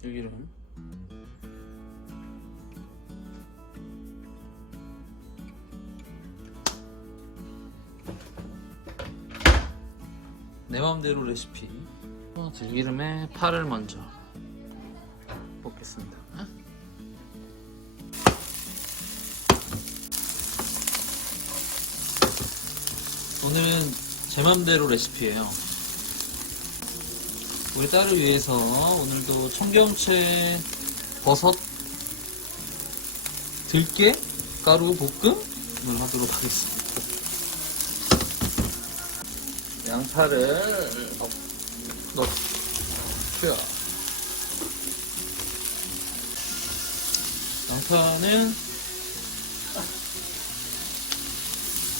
들기름 내 맘대로 레시피. 어, 들기름에 파를 먼저 볶겠습니다. 오늘은 제 맘대로 레시피예요 우리 딸을 위해서 오늘도 청경채, 버섯, 들깨, 가루 볶음을 하도록 하겠습니다. 양파를 넣- 넣고요. 양파는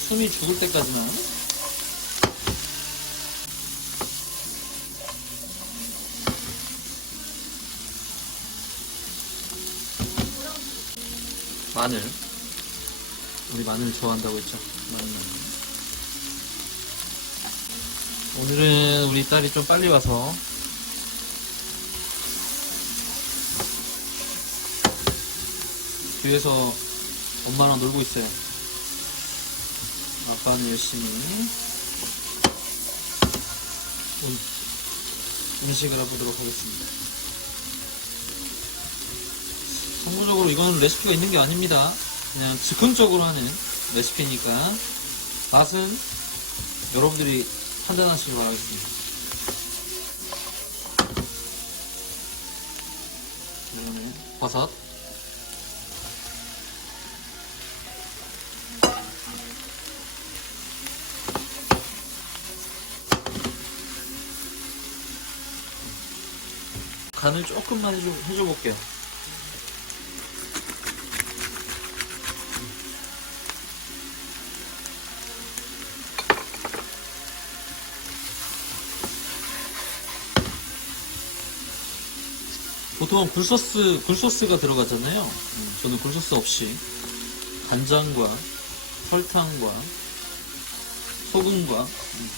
숨이 죽을 때까지만 마늘. 우리 마늘 좋아한다고 했죠? 마늘. 오늘은 우리 딸이 좀 빨리 와서. 뒤에서 엄마랑 놀고 있어요. 아빠는 열심히 음, 음식을 해보도록 하겠습니다 정보적으로 이건 레시피가 있는 게 아닙니다. 그냥 즉흥적으로 하는 레시피니까 맛은 여러분들이 판단하시기 바라겠습니다. 이거는 버섯. 간을 조금만 해줘, 해줘 볼게요. 보통은 굴소스, 굴소스가 들어가잖아요. 음, 저는 굴소스 없이 간장과 설탕과 소금과 음,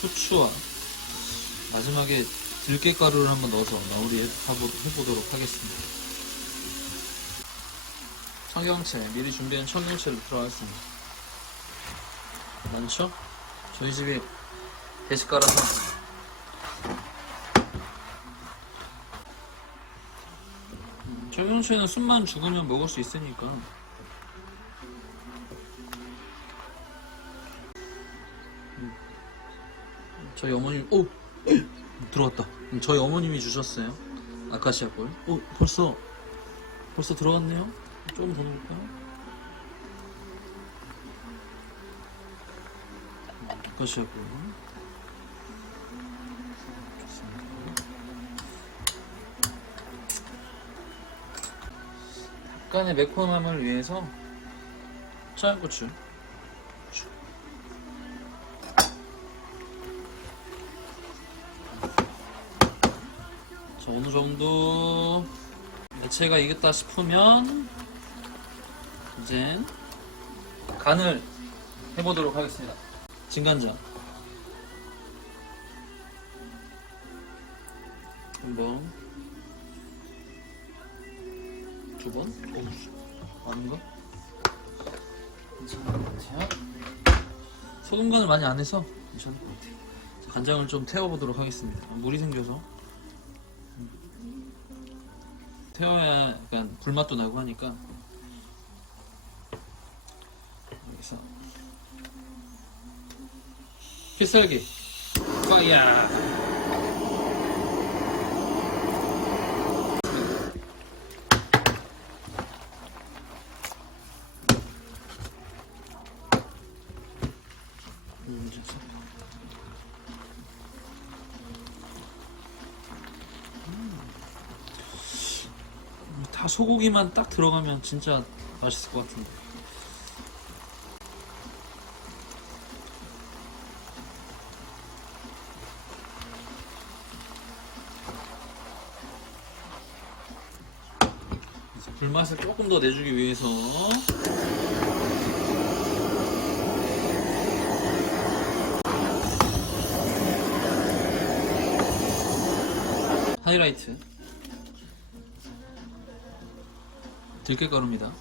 후추와 마지막에 들깨가루를 한번 넣어서 마무리 해보도록 하겠습니다. 청경채, 미리 준비한 청경채를 들어가겠습니다. 많죠? 저희 집에 대식가라서 청경채는 숨만 죽으면 먹을 수 있으니까. 음. 저희 어머님, 오! 들어갔다. 음, 저희 어머님이 주셨어요. 아카시아 볼. 어, 벌써, 벌써 들어갔네요? 좀더 넣을까요? 음, 아카시아 볼. 약간의 매콤함을 위해서 청양고추. 자 어느 정도 야채가 익었다 싶으면 이제 간을 해보도록 하겠습니다. 진간장. 한번 두 번? 어, 아닌가? 괜찮은 것 같아요. 소금간을 많이 안 해서 괜찮을 것 같아요. 자, 간장을 좀 태워보도록 하겠습니다. 물이 생겨서. 음. 태워야 약간 불맛도 나고 하니까. 여기서. 필살기. 파이야! 다 소고기만 딱 들어가면 진짜 맛있을 것 같은데. 불맛을 조금 더 내주기 위해서 하이라이트 들깨 가루입니다.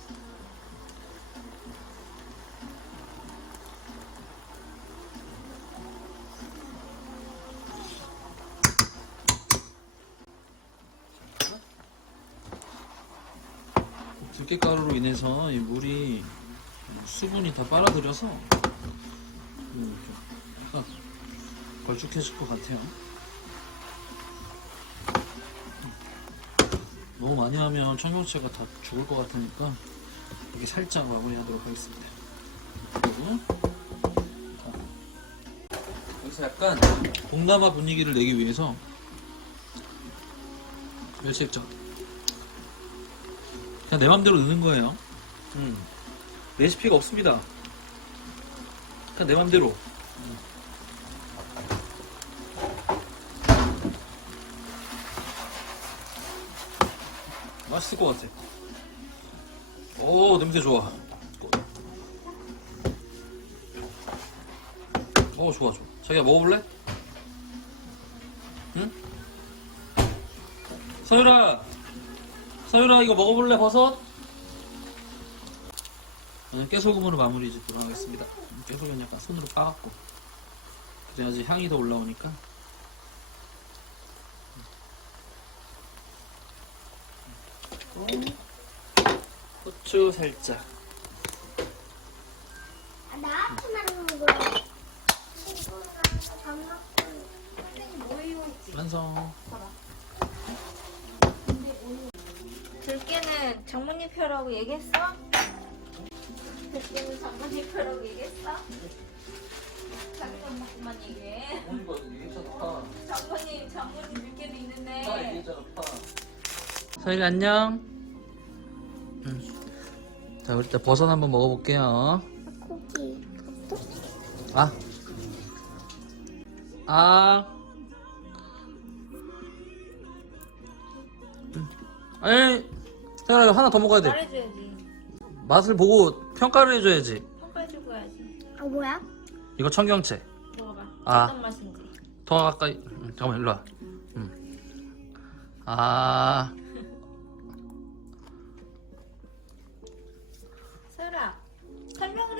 들깨가루로 인해서 이 물이 수분이 다 빨아들여서 음, 좀 약간 걸쭉해질 것 같아요. 너무 많이 하면 청경채가 다 죽을 것 같으니까 이렇게 살짝 마무리하도록 하겠습니다. 그리고 자, 여기서 약간 동남아 분위기를 내기 위해서 멸치액젓 그냥 내 맘대로 넣는 거예요. 음. 레시피가 없습니다. 그냥 내 맘대로. 음. 맛있을 것 같아. 오, 냄새 좋아. 오, 좋아, 좋아. 자기야, 먹어볼래? 응? 서유라! 서유라, 이거 먹어볼래, 버섯? 깨소금으로 마무리 짓도록 하겠습니다. 깨소금 약간 손으로 빠갖고. 그래야지 향이 더 올라오니까. 후추 살짝. 아, 나한테 말하는 거야. 친구랑 밥 먹고 선생님 뭐 해오지? 완성. 들깨는 장모님 표라고 얘기했어? 들깨는 장모님 표라고 얘기했어? 자기가 먹고만 얘기해. 이거 얘기했잖아. 장모님, 장모님 들깨도 있는데. 서일 안녕. 자, 우리 일단 버섯 한번 먹어볼게요. 고기. 아. 아. 음. 아니, 서일아 이거 하나 더 먹어야 돼. 말해줘야지. 맛을 보고 평가를 해줘야지. 평가해주고 해야지. 아 뭐야? 이거 청경채. 먹어봐. 아. 어떤 맛인지. 더 가까이. 음, 잠깐만 일로 와. 음. 아.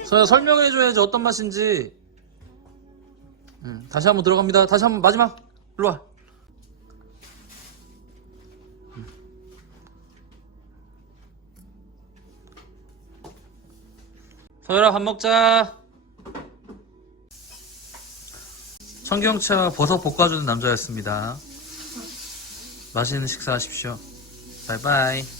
서야 설명해 줘야지 어떤 맛인지. 음, 다시 한번 들어갑니다. 다시 한번 마지막. 일로 와. 음. 서열아 밥 먹자. 청경채와 버섯 볶아주는 남자였습니다. 맛있는 식사 하십시오. 바이바이.